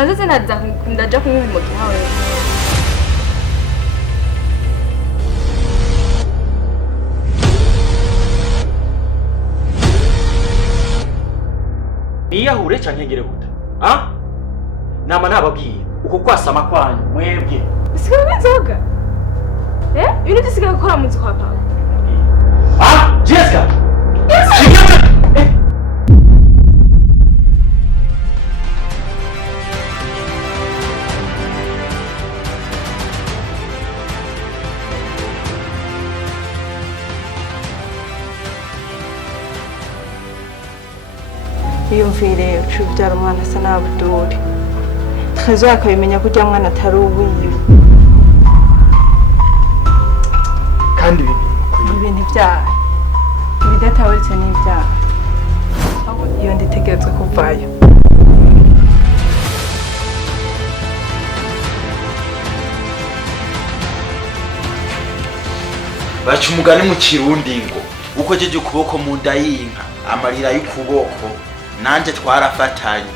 Nazoze ndaja kunywa ibimogi hawe. Niyahure canke ngere gute? Nama nababwiye uko kwasama kwanyu mwebwe. Usigaye inzoga? Ibintu dusigaye gukora mu nzu kwa papa. Jessica! Yumvire ucubyara umwana asa n'abuduri. Twazo akabimenya ko ujya mwana atari uwiwe. Kandi ibintu byaha ibidataburitse n'ibyaha. Iyo nditegerezwa kuvayo. Baca umugani mu Kirundi ngo uko jeje ukuboko mu nda y'inka amarira y'ukuboko nanje twarafatanye.